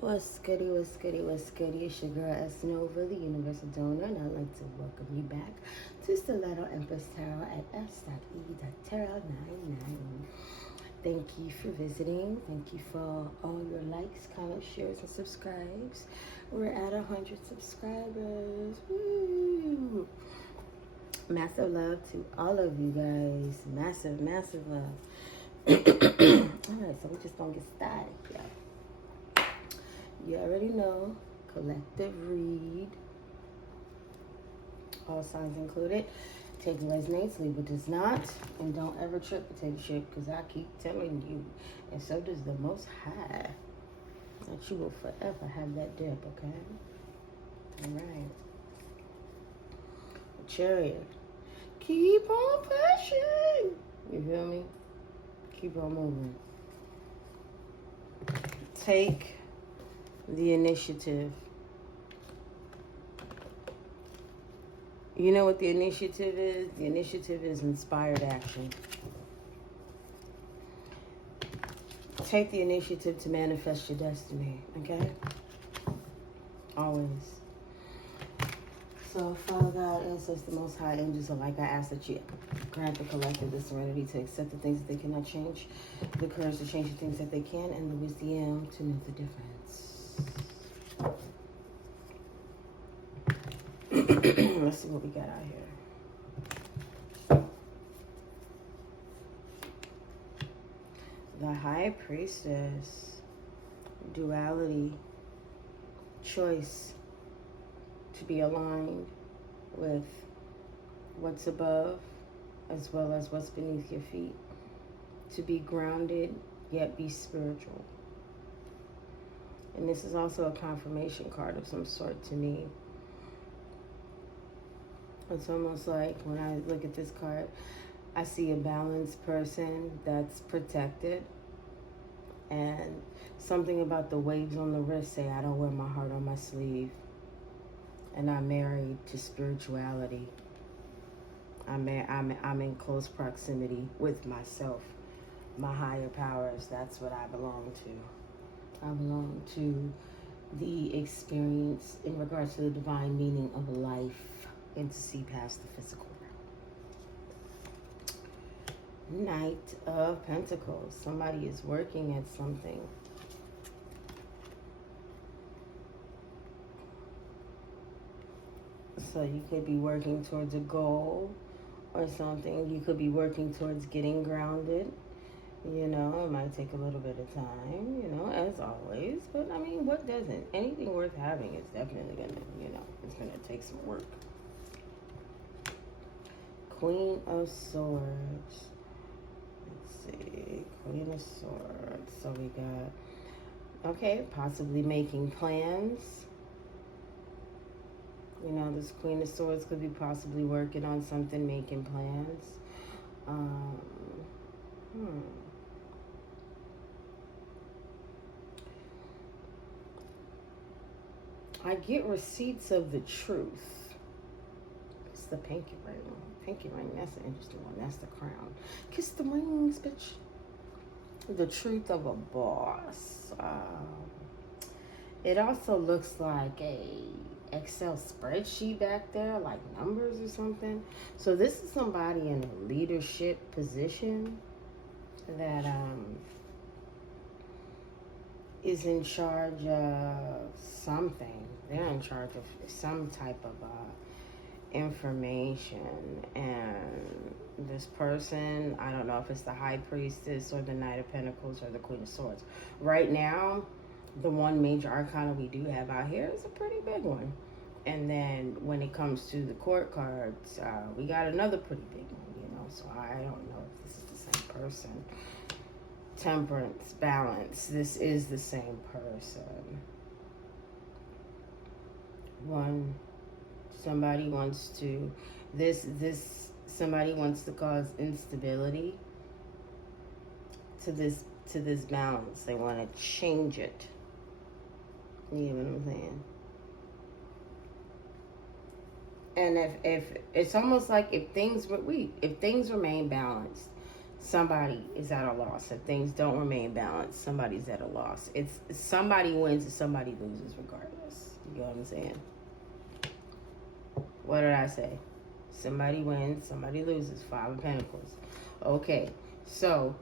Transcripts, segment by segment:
What's goody, what's goody, what's goody? It's your girl S Nova, the Universal Donor, and I'd like to welcome you back to Stiletto Empress Tarot at s.e.tarot99. Thank you for visiting. Thank you for all your likes, comments, shares, and subscribes. We're at 100 subscribers. Woo! Massive love to all of you guys. Massive, massive love. Alright, so we're just gonna get started, y'all. You already know, collective read, all signs included. Take resonates, leave what does not, and don't ever trip or take shit, because I keep telling you, and so does the Most High, that you will forever have that dip, okay? All right. Chariot, keep on pushing. You feel me? Keep on moving. Take the initiative. You know what the initiative is? The initiative is inspired action. Take the initiative to manifest your destiny, okay? Always. So, Father God, Ancestor, Most High, Angels alike, I ask that you grant the collective the serenity to accept the things that they cannot change, the courage to change the things that they can, and the wisdom to know the difference. Let's see what we got out here. The High Priestess, duality, choice to be aligned with what's above as well as what's beneath your feet, to be grounded yet be spiritual. And this is also a confirmation card of some sort to me. It's almost like when I look at this card, I see a balanced person that's protected. And something about the waves on the wrist say, I don't wear my heart on my sleeve. And I'm married to spirituality. I'm in close proximity with myself, my higher powers. That's what I belong to. I belong to the experience in regards to the divine meaning of life, and to see past the physical realm. Knight of Pentacles. Somebody is working at something. So you could be working towards a goal or something. You could be working towards getting grounded. You know, it might take a little bit of time, you know, as always. But, I mean, what doesn't? Anything worth having is definitely going to, you know, it's going to take some work. Queen of Swords. Let's see. Queen of Swords. So we got, okay, possibly making plans. You know, this Queen of Swords could be possibly working on something, making plans. I get receipts of the truth. It's the pinky ring. Pinky ring, that's an interesting one. That's the crown. Kiss the rings, bitch. The truth of a boss. It also looks like a Excel spreadsheet back there, like numbers or something. So this is somebody in a leadership position that is in charge of something. They're in charge of some type of information, and this person, I don't know if it's the High Priestess or the Knight of Pentacles or the Queen of Swords. Right now, the one major arcana we do have out here is a pretty big one. And then when it comes to the court cards, we got another pretty big one, you know, so I don't know if this is the same person. Temperance, balance, this is the same person. Somebody wants to, somebody wants to cause instability to this balance. They want to change it. You know what I'm saying? And if it's almost like if things remain balanced, somebody is at a loss. If things don't remain balanced, somebody's at a loss. It's somebody wins and somebody loses regardless. You know what I'm saying? What did I say? Somebody wins, somebody loses. 5 of Pentacles. Okay, so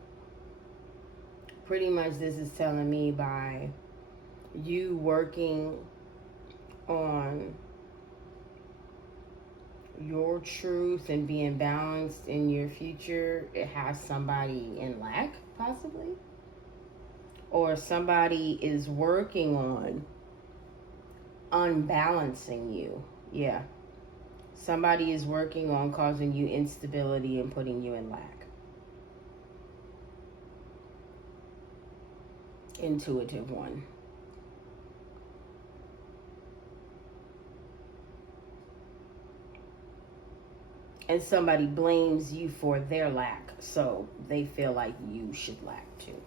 pretty much this is telling me by you working on your truth and being balanced in your future, it has somebody in lack, possibly. Or somebody is working on unbalancing you. Yeah. Somebody is working on causing you instability and putting you in lack. Intuitive one. And somebody blames you for their lack, so they feel like you should lack too.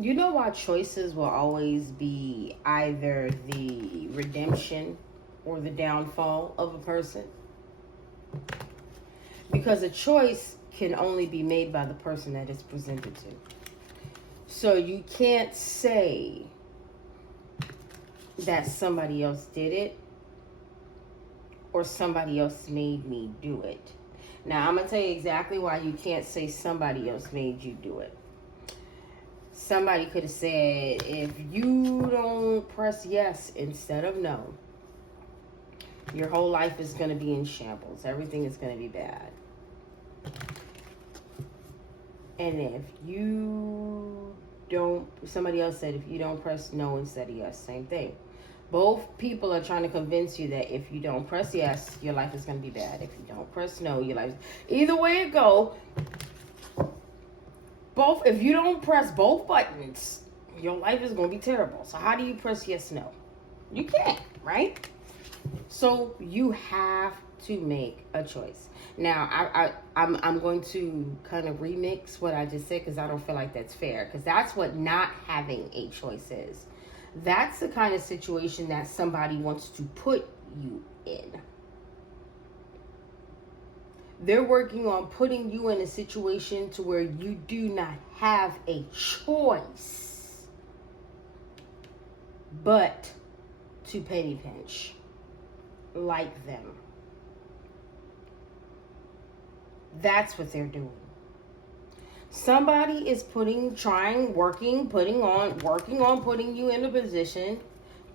You know why choices will always be either the redemption or the downfall of a person? Because a choice can only be made by the person that it's presented to. So you can't say that somebody else did it or somebody else made me do it. Now, I'm going to tell you exactly why you can't say somebody else made you do it. Somebody could have said, if you don't press yes instead of no, your whole life is going to be in shambles. Everything is going to be bad. And if you don't, somebody else said, if you don't press no instead of yes, same thing. Both people are trying to convince you that if you don't press yes, your life is going to be bad. If you don't press no, your life, either way it go, if you don't press both buttons, your life is going to be terrible. So how do you press yes, no? You can't, right? So you have to make a choice. Now, I'm going to kind of remix what I just said because I don't feel like that's fair. Because that's what not having a choice is. That's the kind of situation that somebody wants to put you in. They're working on putting you in a situation to where you do not have a choice but to penny pinch like them. That's what they're doing. Somebody is working on putting you in a position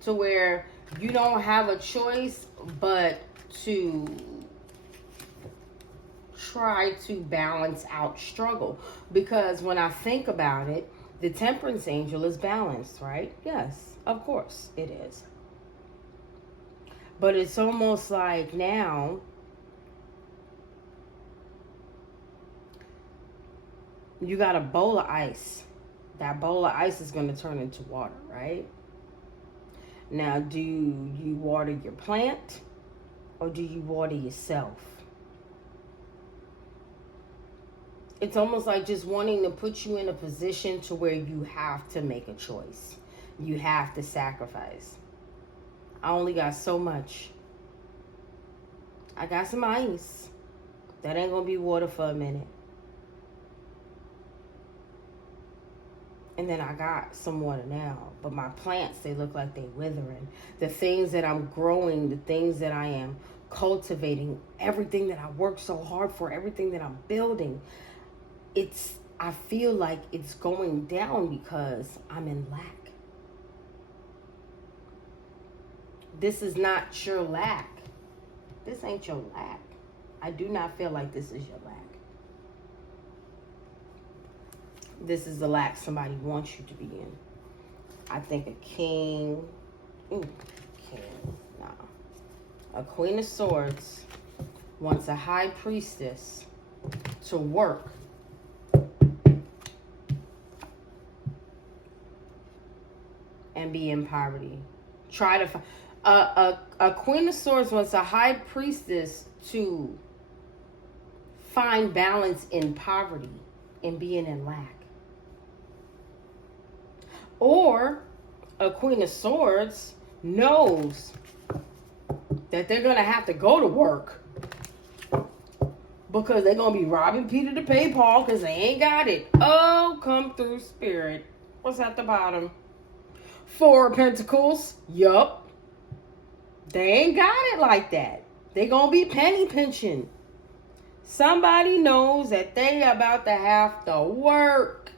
to where you don't have a choice but to try to balance out struggle. Because when I think about it, the Temperance angel is balanced, right? Yes, of course it is. But it's almost like now you got a bowl of ice. That bowl of ice is going to turn into water, right? Now, do you water your plant or do you water yourself? It's almost like just wanting to put you in a position to where you have to make a choice. You have to sacrifice. I only got so much. I got some ice. That ain't going to be water for a minute. And then I got some water now. But my plants, they look like they're withering. The things that I'm growing, the things that I am cultivating, everything that I work so hard for, everything that I'm building, I feel like it's going down because I'm in lack. This is not your lack. This ain't your lack. I do not feel like this is your lack. This is the lack somebody wants you to be in. I think a king. A queen of swords wants a high priestess to work and be in poverty. Try to find a queen of swords wants a high priestess to find balance in poverty and being in lack. Or a queen of swords knows that they're going to have to go to work because they're going to be robbing Peter to pay Paul because they ain't got it. Oh, come through, Spirit. What's at the bottom? 4 of Pentacles. Yup. They ain't got it like that. They going to be penny pinching. Somebody knows that they about to have to work.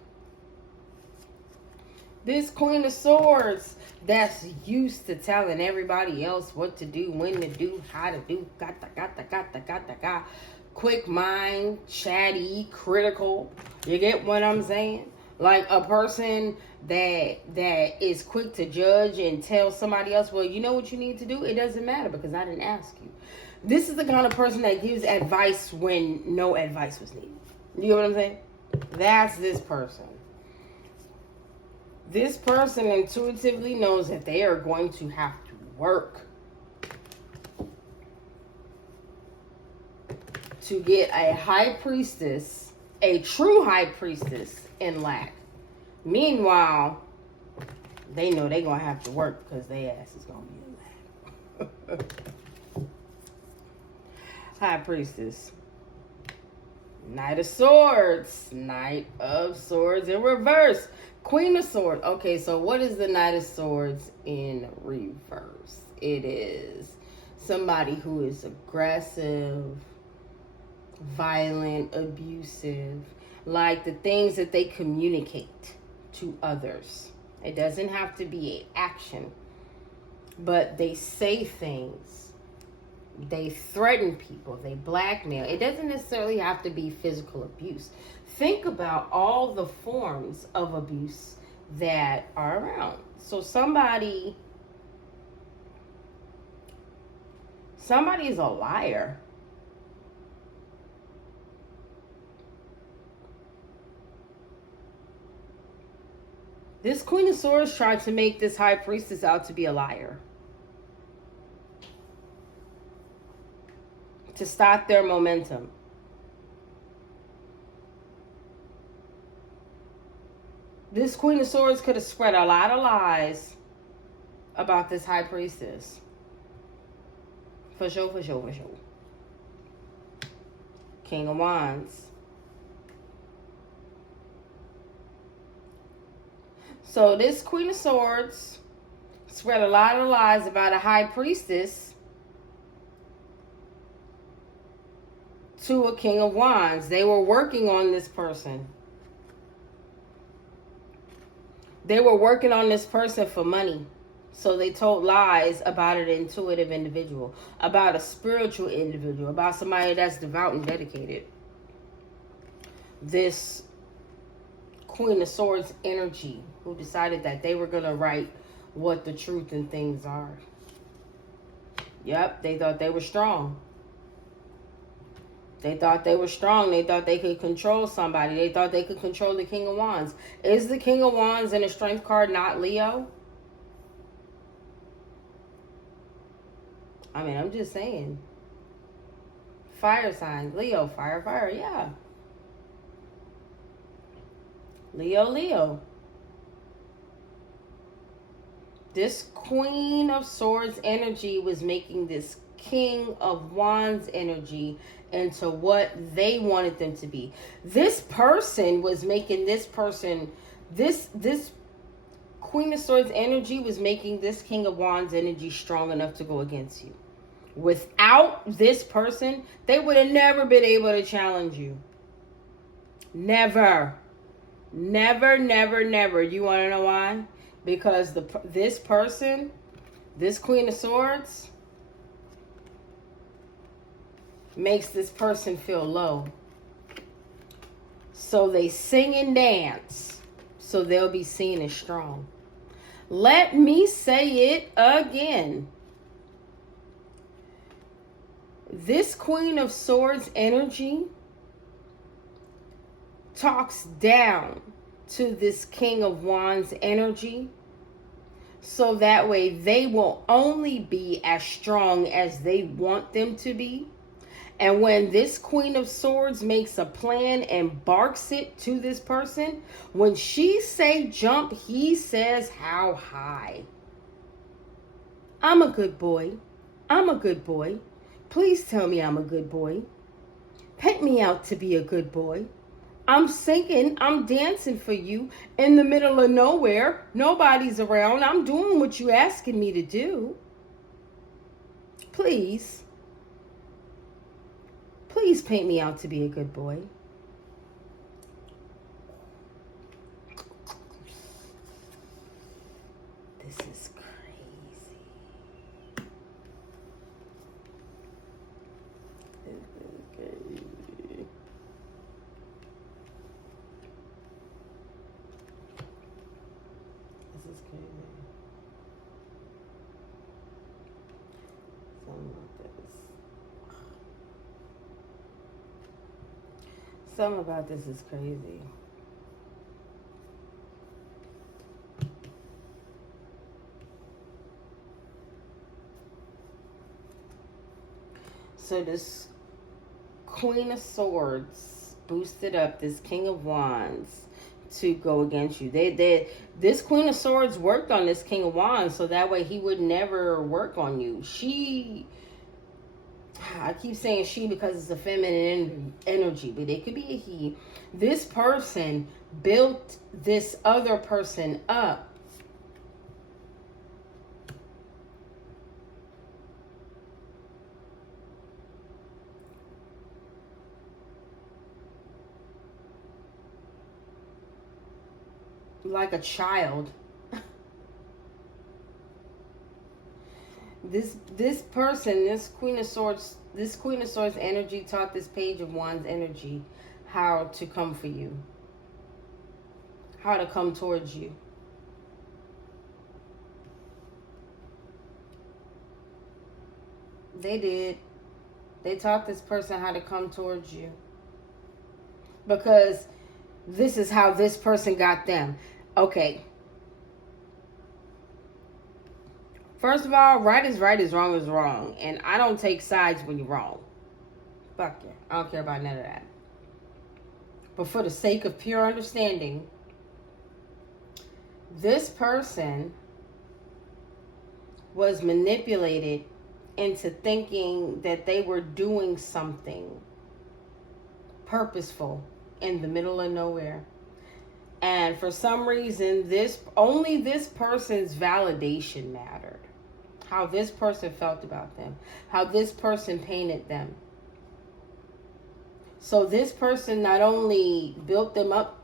This Queen of Swords that's used to telling everybody else what to do, when to do, how to do, got. Quick mind, chatty, critical. You get what I'm saying? Like a person that is quick to judge and tell somebody else, well, you know what you need to do? It doesn't matter because I didn't ask you. This is the kind of person that gives advice when no advice was needed. You know what I'm saying? That's this person. This person intuitively knows that they are going to have to work to get a high priestess, a true high priestess in lack. Meanwhile, they know they're going to have to work because their ass is going to be in lack. High priestess. Knight of Swords. Knight of Swords in reverse. Queen of Swords. Okay, so what is the Knight of Swords in reverse? It is somebody who is aggressive, violent, abusive. Like the things that they communicate to others. It doesn't have to be an action. But they say things. They threaten people. They blackmail. It doesn't necessarily have to be physical abuse. Think about all the forms of abuse that are around. So somebody is a liar. This Queen of Swords tried to make this High Priestess out to be a liar. To stop their momentum. This Queen of Swords could have spread a lot of lies about this High Priestess. For sure. King of Wands. So this Queen of Swords spread a lot of lies about a High Priestess to a King of Wands. They were working on this person. They were working on this person for money. So they told lies about an intuitive individual, about a spiritual individual, about somebody that's devout and dedicated. This Queen of Swords energy who decided that they were going to write what the truth and things are. Yep, they thought they were strong. They thought they were strong. They thought they could control somebody. They thought they could control the King of Wands. Is the King of Wands in a strength card not Leo? I mean, I'm just saying. Fire sign. Leo, fire, yeah. Leo. This Queen of Swords energy was making this King of Wands energy into what they wanted them to be. This person was making this person, this Queen of Swords energy was making this King of Wands energy strong enough to go against you. Without this person, they would have never been able to challenge you. Never. You want to know why? Because this person, this Queen of Swords, makes this person feel low. So they sing and dance so they'll be seen as strong. Let me say it again. This Queen of Swords energy talks down to this King of Wands energy so that way they will only be as strong as they want them to be. And when this Queen of Swords makes a plan and barks it to this person, when she say jump, he says how high. I'm a good boy. I'm a good boy. Please tell me I'm a good boy. Paint me out to be a good boy. I'm singing, I'm dancing for you in the middle of nowhere. Nobody's around. I'm doing what you asking me to do. Please, please paint me out to be a good boy. This is crazy. This is crazy. This is crazy. Something about this is crazy. So this Queen of Swords boosted up this King of Wands to go against you. This Queen of Swords worked on this King of Wands so that way he would never work on you. I keep saying she because it's a feminine energy, but it could be a he. This person built this other person up like a child. This person, this Queen of Swords energy taught this Page of Wands energy how to come for you, how to come towards you. They did. They taught this person how to come towards you because this is how this person got them. Okay. First of all, right is wrong is wrong. And I don't take sides when you're wrong. Fuck yeah. I don't care about none of that. But for the sake of pure understanding, this person was manipulated into thinking that they were doing something purposeful in the middle of nowhere. And for some reason, only this person's validation mattered. How this person felt about them. How this person painted them. So this person not only built them up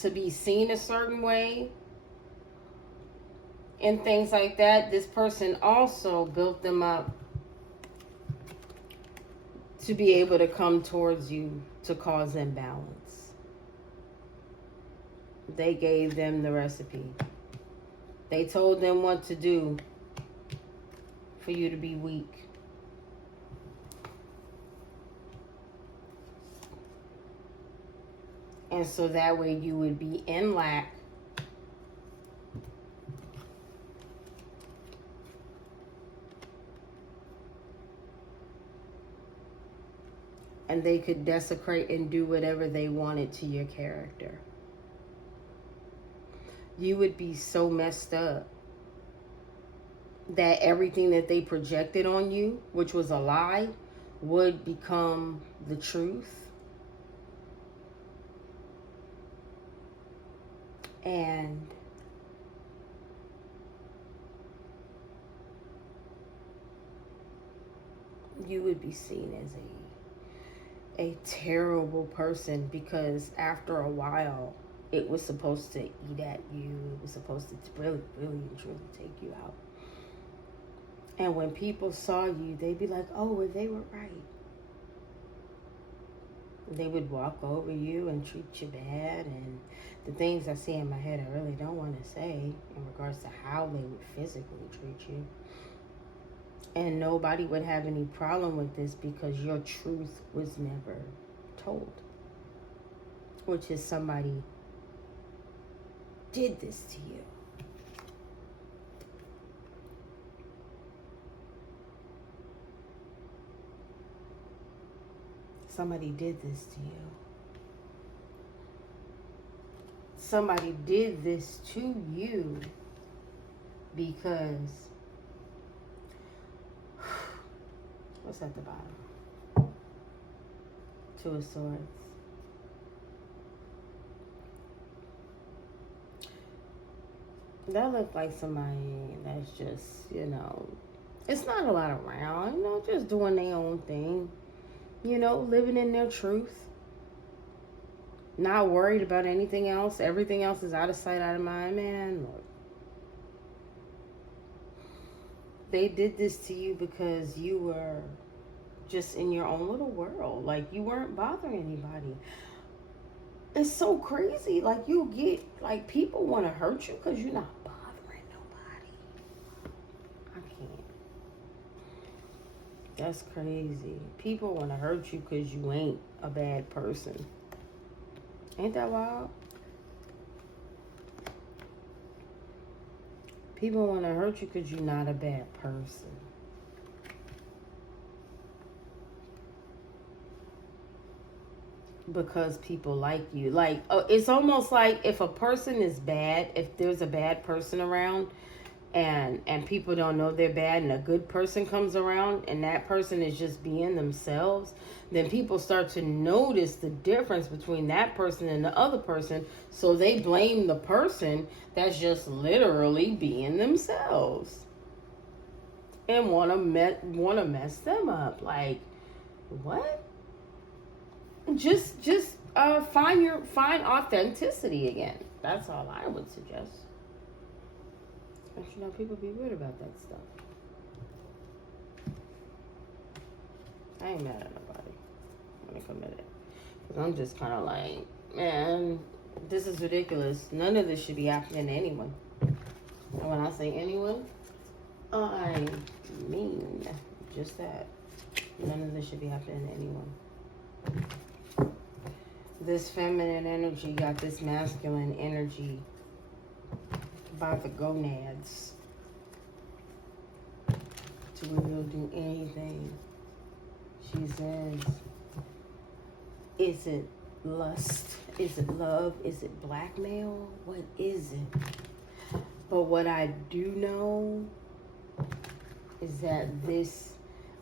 to be seen a certain way and things like that, this person also built them up to be able to come towards you to cause imbalance. They gave them the recipe. They told them what to do for you to be weak. And so that way you would be in lack. And they could desecrate and do whatever they wanted to your character. You would be so messed up that everything that they projected on you, which was a lie, would become the truth. And you would be seen as a terrible person, because after a while it was supposed to eat at you. It was supposed to really, really and truly take you out. And when people saw you, they'd be like, oh, well, they were right. They would walk over you and treat you bad. And the things I see in my head, I really don't want to say in regards to how they would physically treat you. And nobody would have any problem with this because your truth was never told. Which is somebody did this to you. Somebody did this to you. Somebody did this to you because What's at the bottom? Two of Swords. That looked like somebody that's just, it's not a lot around, just doing their own thing, living in their truth. Not worried about anything else. Everything else is out of sight, out of mind, man. Look. They did this to you because you were just in your own little world. Like, you weren't bothering anybody. It's so crazy. Like, you get, like, people want to hurt you because you're not bothering nobody. I can't. That's crazy. People want to hurt you because you ain't a bad person. Ain't that wild? People want to hurt you because you're not a bad person. Because people like you. Like, it's almost like if a person is bad, if there's a bad person around and people don't know they're bad and a good person comes around and that person is just being themselves, then people start to notice the difference between that person and the other person, so they blame the person that's just literally being themselves and want to mess them up. Like, what? Just find authenticity again. That's all I would suggest. But people be weird about that stuff. I ain't mad at nobody when they commit it. Because I'm just kind of like, man, this is ridiculous. None of this should be happening to anyone. And when I say anyone, I mean just that. None of this should be happening to anyone. This feminine energy got this masculine energy about the gonads to where they'll do anything. She says, is it lust? Is it love? Is it blackmail? What is it? But what I do know is that this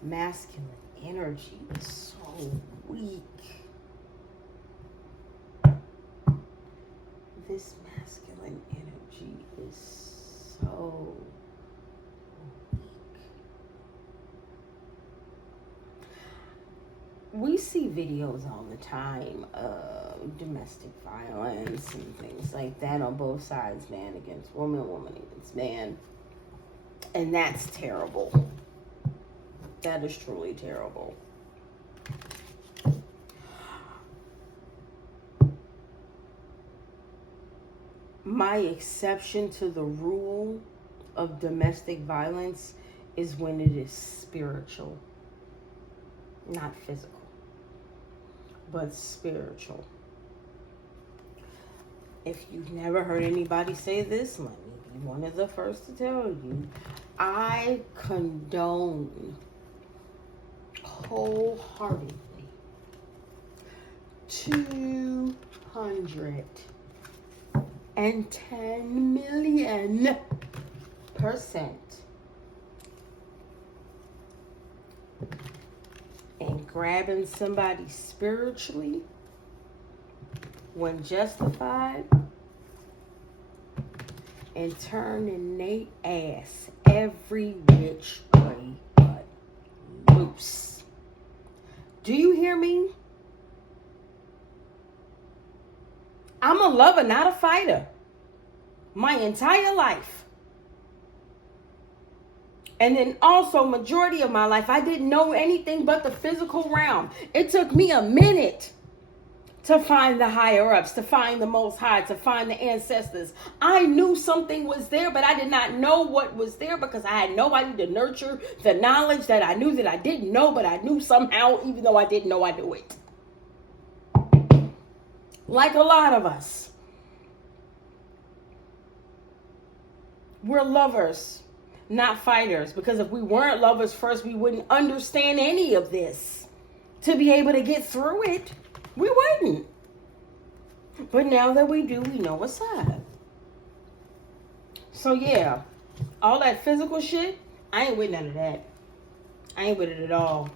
masculine energy is so weak. This masculine energy is so weak. We see videos all the time of domestic violence and things like that on both sides, man against woman, woman against man. And that's terrible. That is truly terrible. My exception to the rule of domestic violence is when it is spiritual, not physical, but spiritual. If you've never heard anybody say this, let me be one of the first to tell you, I condone wholeheartedly 210,000,000% and grabbing somebody spiritually when justified and turning they ass every which way but loose. Do you hear me? I'm a lover, not a fighter. My entire life. And then also, majority of my life, I didn't know anything but the physical realm. It took me a minute to find the higher ups, to find the Most High, to find the ancestors. I knew something was there, but I did not know what was there because I had nobody to nurture the knowledge that I knew that I didn't know, but I knew somehow, even though I didn't know I knew it. Like a lot of us. We're lovers, not fighters, because if we weren't lovers first, we wouldn't understand any of this. To be able to get through it, we wouldn't. But now that we do, we know what's up. So yeah, all that physical shit, I ain't with none of that. I ain't with it at all.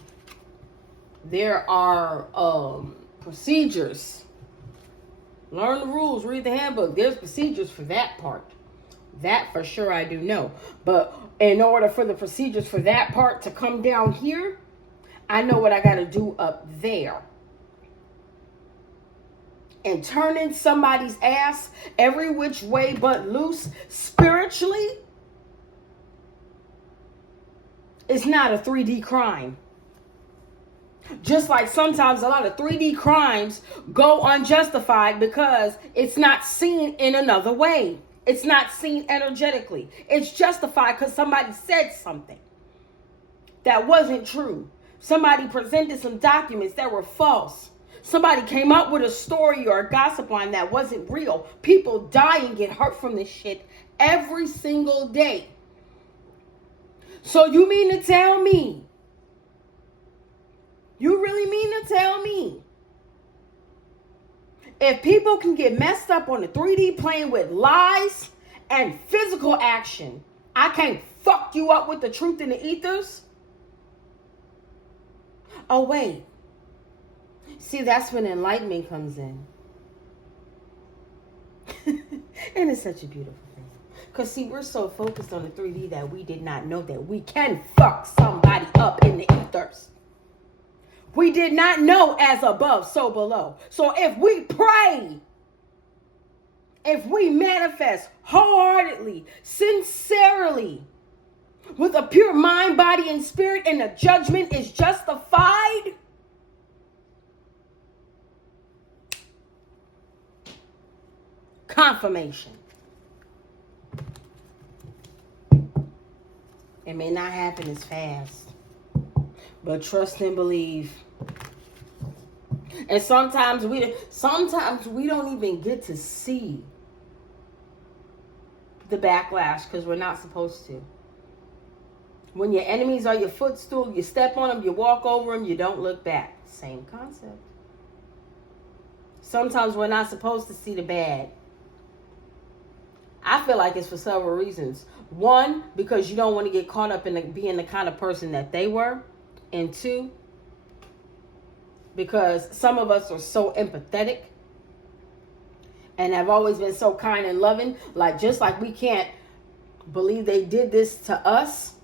There are procedures. Learn the rules, read the handbook. There's procedures for that part. That for sure I do know. But in order for the procedures for that part to come down here, I know what I got to do up there. And turning somebody's ass every which way but loose spiritually is not a 3D crime. Just like sometimes a lot of 3D crimes go unjustified because it's not seen in another way. It's not seen energetically. It's justified because somebody said something that wasn't true. Somebody presented some documents that were false. Somebody came up with a story or a gossip line that wasn't real. People die and get hurt from this shit every single day. So you mean to tell me? You really mean to tell me? If people can get messed up on the 3D plane with lies and physical action, I can't fuck you up with the truth in the ethers? Oh, wait. See, that's when enlightenment comes in. And it's such a beautiful thing. Because, see, we're so focused on the 3D that we did not know that we can fuck somebody up in the ethers. We did not know as above, so below. So if we pray, if we manifest wholeheartedly, sincerely, with a pure mind, body, and spirit, and the judgment is justified, confirmation. It may not happen as fast, but trust and believe. And sometimes we don't even get to see the backlash because we're not supposed to. When your enemies are your footstool, you step on them, you walk over them, you don't look back. Same concept. Sometimes we're not supposed to see the bad. I feel like it's for several reasons. One, because you don't want to get caught up in being the kind of person that they were. And two, because some of us are so empathetic and have always been so kind and loving. Like, just like we can't believe they did this to us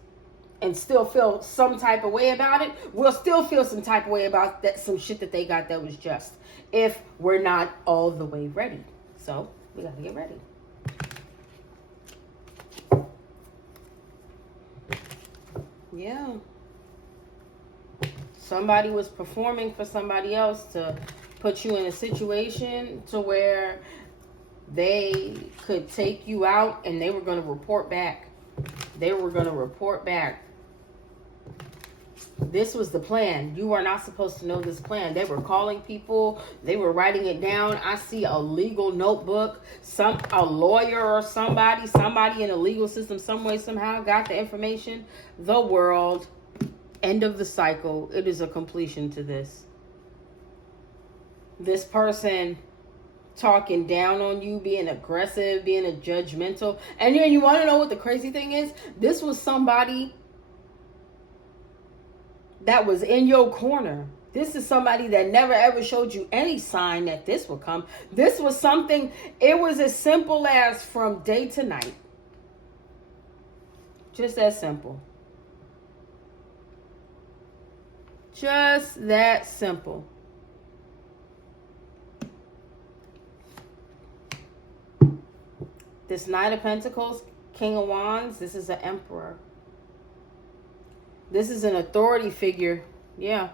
and still feel some type of way about it, we'll still feel some type of way about that, some shit that they got that was just, if we're not all the way ready. So we got to get ready. Yeah. Somebody was performing for somebody else to put you in a situation to where they could take you out and they were going to report back. They were going to report back. This was the plan. You are not supposed to know this plan. They were calling people. They were writing it down. I see a legal notebook. A lawyer or somebody in the legal system some way, somehow got the information. The world. End of the cycle. It is a completion to this. This person talking down on you, being aggressive, being a judgmental. And then you want to know what the crazy thing is? This was somebody that was in your corner. This is somebody that never ever showed you any sign that this would come. This was something, it was as simple as from day to night. Just that simple. Just that simple. This Knight of Pentacles, King of Wands, this is an Emperor. This is an authority figure. Yeah.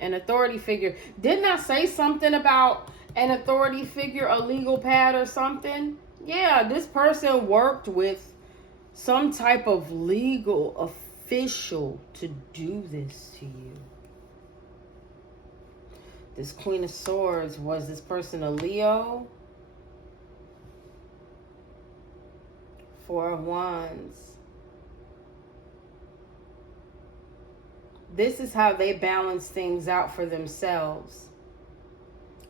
An authority figure. Didn't I say something about an authority figure, a legal pad or something? Yeah, this person worked with some type of legal official to do this to you. This Queen of Swords, was this person a Leo? Four of Wands. This is how they balance things out for themselves.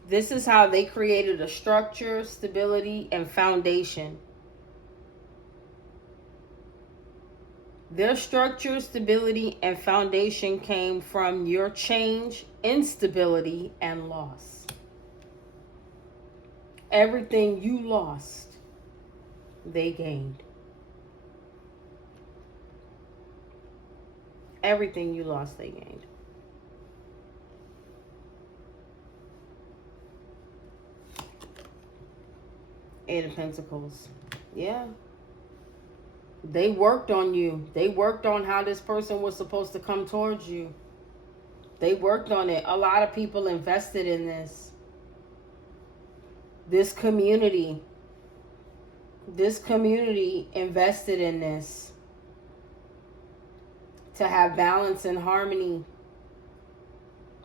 This is how they created a structure, stability, and foundation. Their structure, stability, and foundation came from your change, instability, and loss. Everything you lost, they gained. Everything you lost, they gained. Eight of Pentacles. Yeah. They worked on you. They worked on how this person was supposed to come towards you. They worked on it. A lot of people invested in this. This community invested in this to have balance and harmony.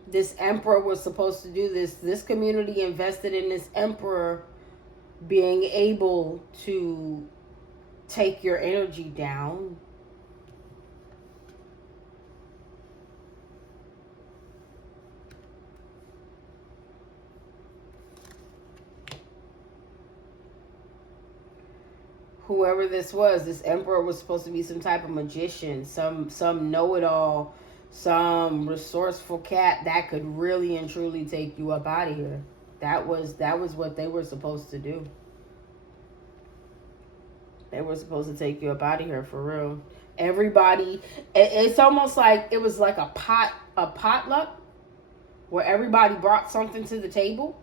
This emperor was supposed to do this. This community invested in this emperor being able to take your energy down. Whoever this was, this emperor was supposed to be some type of magician, some know-it-all, some resourceful cat that could really and truly take you up out of here. That was what they were supposed to do. They were supposed to take you up out of here for real. Everybody, it's almost like it was like a potluck where everybody brought something to the table,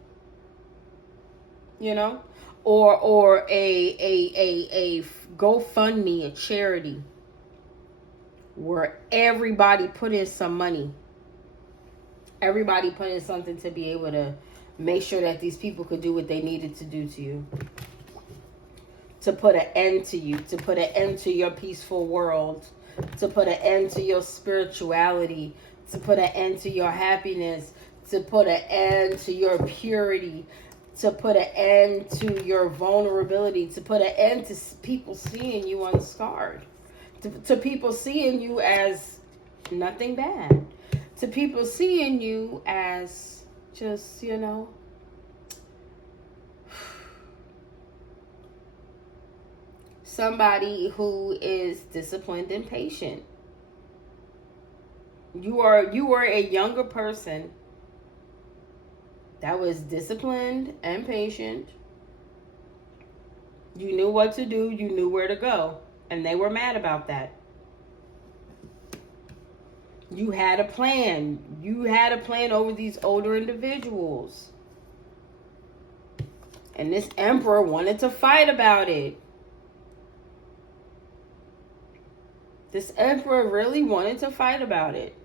you know, or a GoFundMe, a charity where everybody put in some money. Everybody put in something to be able to make sure that these people could do what they needed to do to you. To put an end to you, to put an end to your peaceful world, to put an end to your spirituality, to put an end to your happiness, to put an end to your purity, to put an end to your vulnerability, to put an end to people seeing you unscarred, to people seeing you as nothing bad, to people seeing you as just, you know, somebody who is disciplined and patient. You were a younger person that was disciplined and patient. You knew what to do, you knew where to go, and they were mad about that. You had a plan. You had a plan over these older individuals. And this emperor wanted to fight about it. This emperor really wanted to fight about it.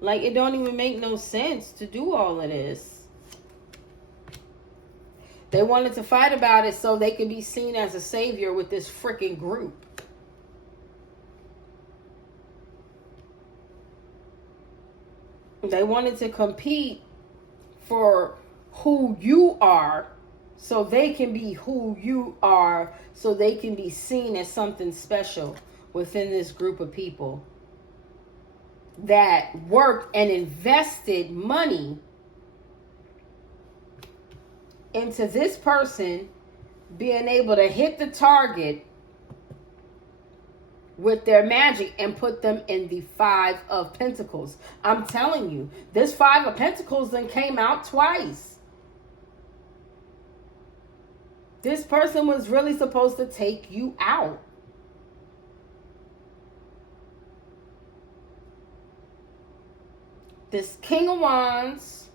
Like, it don't even make no sense to do all of this. They wanted to fight about it so they could be seen as a savior with this freaking group. They wanted to compete for who you are so they can be who you are, so they can be seen as something special within this group of people that worked and invested money into this person being able to hit the target with their magic and put them in the Five of Pentacles. I'm telling you, this Five of Pentacles then came out twice. This person was really supposed to take you out. This King of Wands,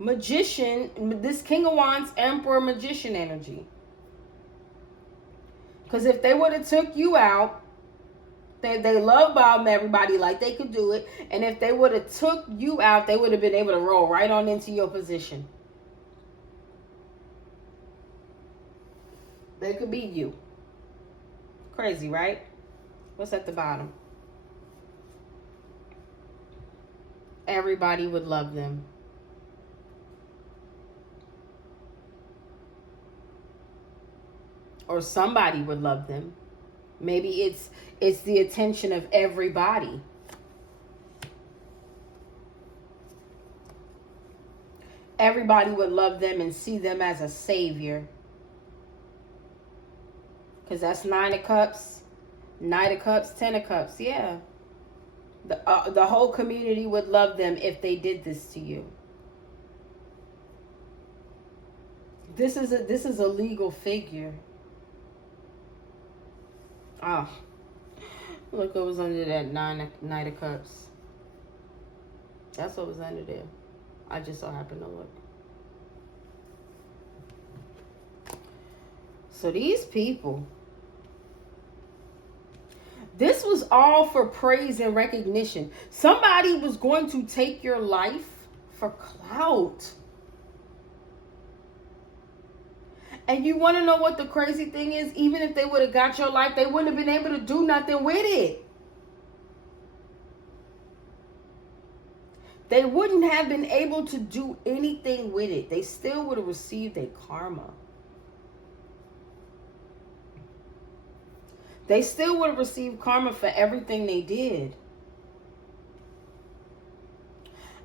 magician, this King of Wands, Emperor, magician energy. Because if they would have took you out, they love bombing everybody like they could do it. And if they would have took you out, they would have been able to roll right on into your position. They could beat you. Crazy, right? What's at the bottom? Everybody would love them. Or somebody would love them. Maybe it's the attention of everybody. Everybody would love them and see them as a savior. Because that's 9 of Cups, Knight of Cups, 10 of Cups. Yeah. The whole community would love them if they did this to you. This is a legal figure. Oh. Look what was under that Knight of Cups. That's what was under there. I just so happened to look. So these people, this was all for praise and recognition. Somebody was going to take your life for clout. And you want to know what the crazy thing is? Even if they would have got your life, they wouldn't have been able to do nothing with it. They wouldn't have been able to do anything with it. They still would have received a karma. They still would have received karma for everything they did.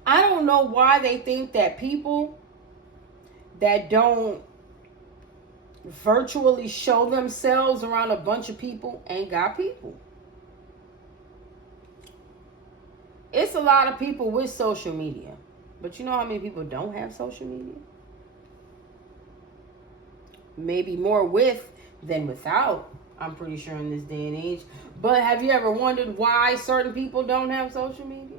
I don't know why they think that people that don't virtually show themselves around a bunch of people ain't got people. It's a lot of people with social media. But you know how many people don't have social media? Maybe more with than without, I'm pretty sure, in this day and age. But have you ever wondered why certain people don't have social media?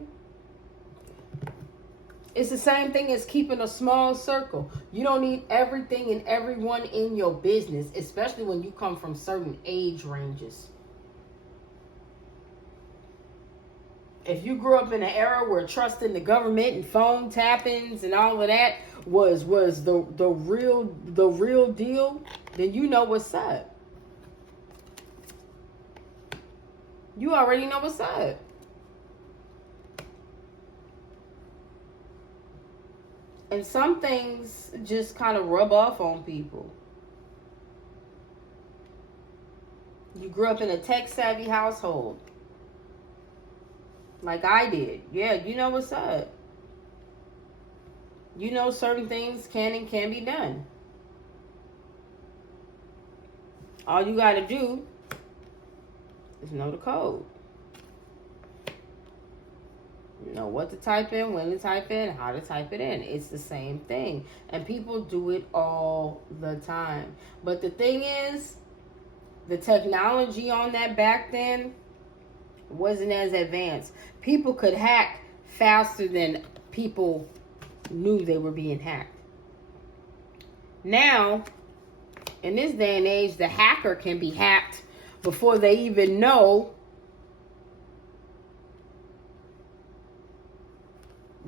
It's the same thing as keeping a small circle. You don't need everything and everyone in your business, especially when you come from certain age ranges. If you grew up in an era where trusting the government and phone tappings and all of that was the real deal, then you know what's up. You already know what's up. And some things just kind of rub off on people. You grew up in a tech-savvy household. Like I did. Yeah, you know what's up. You know certain things can and can't be done. All you got to do is know the code. Know what to type in, when to type in, how to type it in. It's the same thing. And people do it all the time. But the thing is, the technology on that back then wasn't as advanced. People could hack faster than people knew they were being hacked. Now, in this day and age, the hacker can be hacked before they even know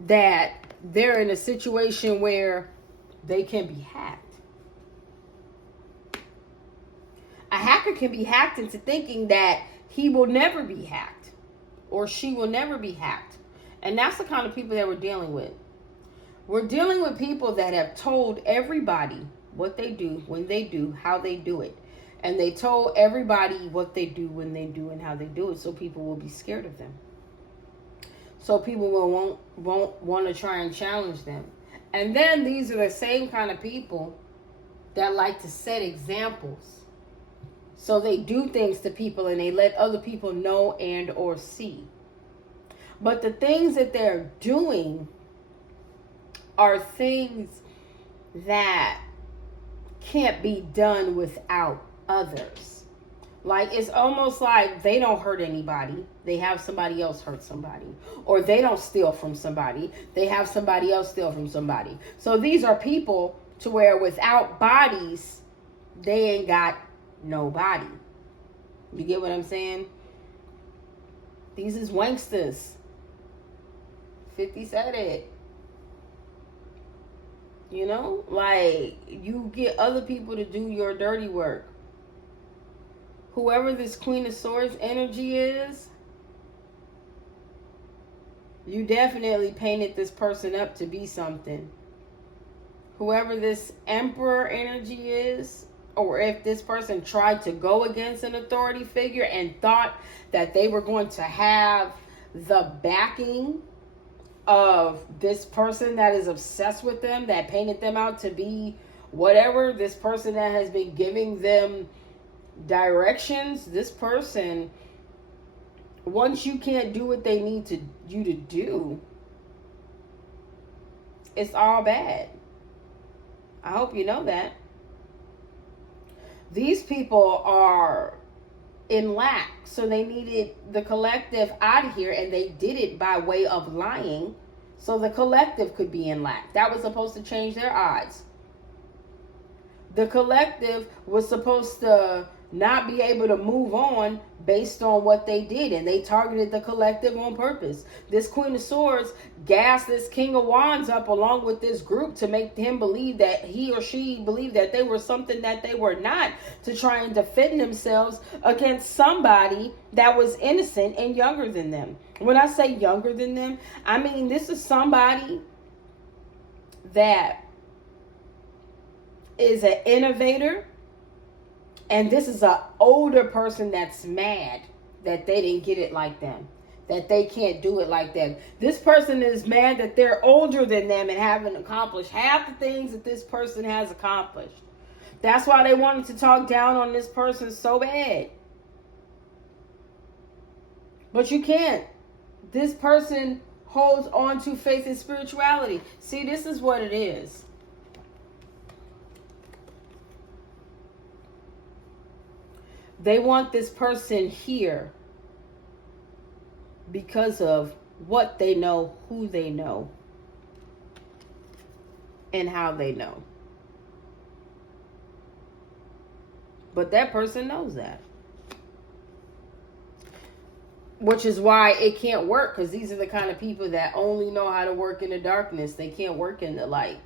that they're in a situation where they can be hacked. A hacker can be hacked into thinking that he will never be hacked or she will never be hacked. And that's the kind of people that we're dealing with. We're dealing with people that have told everybody what they do, when they do, how they do it. And they told everybody what they do, when they do, and how they do it, so people will be scared of them. So people won't want to try and challenge them. And then these are the same kind of people that like to set examples. So they do things to people and they let other people know and or see. But the things that they're doing are things that can't be done without others. Like, it's almost like they don't hurt anybody. They have somebody else hurt somebody. Or they don't steal from somebody. They have somebody else steal from somebody. So these are people to where without bodies, they ain't got nobody. You get what I'm saying? These is wanksters. 50 said it. You know? Like, you get other people to do your dirty work. Whoever this Queen of Swords energy is, you definitely painted this person up to be something. Whoever this Emperor energy is, or if this person tried to go against an authority figure and thought that they were going to have the backing of this person that is obsessed with them, that painted them out to be whatever, this person that has been giving them directions. This person, once you can't do what they need you to do, it's all bad. I hope you know that. These people are in lack, so they needed the collective out of here, and they did it by way of lying so the collective could be in lack. That was supposed to change their odds. The collective was supposed to not be able to move on based on what they did, and they targeted the collective on purpose. This Queen of Swords gassed this King of Wands up along with this group to make him believe that he or she believed that they were something that they were not, to try and defend themselves against somebody that was innocent and younger than them. When I say younger than them, I mean this is somebody that is an innovator. And this is an older person that's mad that they didn't get it like them, that they can't do it like them. This person is mad that they're older than them and haven't accomplished half the things that this person has accomplished. That's why they wanted to talk down on this person so bad. But you can't. This person holds on to faith and spirituality. See, this is what it is. They want this person here because of what they know, who they know, and how they know. But that person knows that. Which is why it can't work, because these are the kind of people that only know how to work in the darkness. They can't work in the light.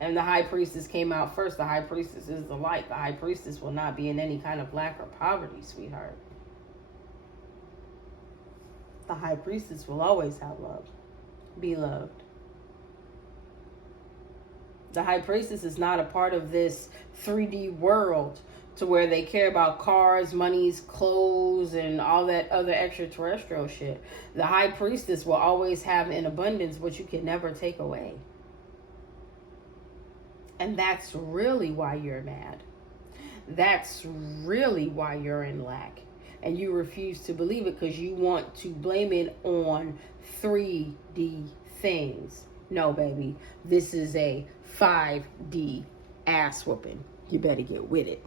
And the High Priestess came out first. The High Priestess is the light. The High Priestess will not be in any kind of lack or poverty, sweetheart. The High Priestess will always have love. Be loved. The High Priestess is not a part of this 3D world to where they care about cars, monies, clothes, and all that other extraterrestrial shit. The High Priestess will always have in abundance what you can never take away. And that's really why you're mad. That's really why you're in lack. And you refuse to believe it because you want to blame it on 3D things. No, baby. This is a 5D ass whooping. You better get with it.